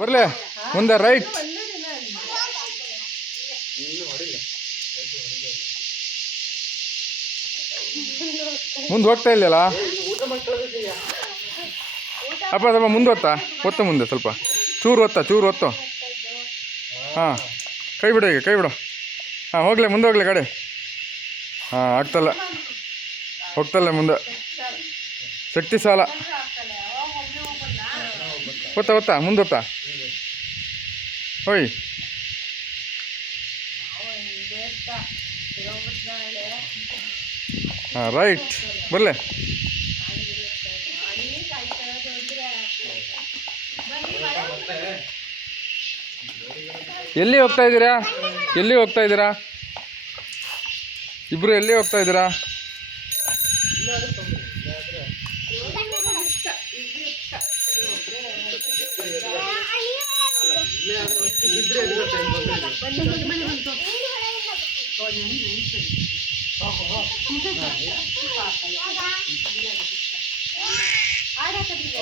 ಬರ್ಲೆ ಮುಂದೆ ರೈಟ್. ಮುಂದೆ ಹೋಗ್ತಾ ಇಲ್ಲಲ್ಲ ಅಪ್ಪ ಸ್ವಲ್ಪ ಮುಂದೆ ಒತ್ತ ಮುಂದೆ ಸ್ವಲ್ಪ ಚೂರು ಒತ್ತು. ಹಾಂ ಕೈ ಬಿಡು ಈಗ ಕೈ ಬಿಡು. ಹಾಂ ಹೋಗ್ಲೆ ಮುಂದೆ ಹೋಗ್ಲಿ ಗಾಡಿ. ಹಾಂ ಹೋಗ್ತಲ್ಲ ಮುಂದೆ ಶಕ್ತಿ ಸಾಲ. ಒತ್ತ ಮುಂದೆ ಹೋಯ್. ಹಾಂ ರೈಟ್ ಬರ್ಲೆ. ಎಲ್ಲಿ ಹೋಗ್ತಾ ಇದ್ದೀರಾ ಇಬ್ರು ಎಲ್ಲಿ ಹೋಗ್ತಾ ಇದ್ದೀರಾ?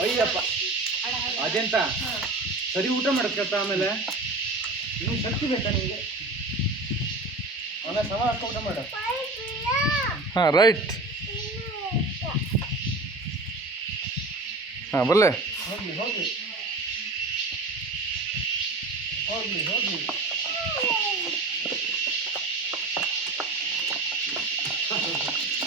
ಅಯ್ಯಪ್ಪ ಅದೆಂತ ಸರಿ ಊಟ ಮಾಡತ್ತ ಆಮೇಲೆ ನೀವು ಶಕ್ತಿ ಬೇಕಾ ನಿಮಗೆ? ಅವನ ಸಮ ಹಾಕಿ ಊಟ ಮಾಡ. ಹಾಂ ರೈಟ್. ಹಾಂ ಬರ್ಲೆ. ಹೋಗ್ಲಿ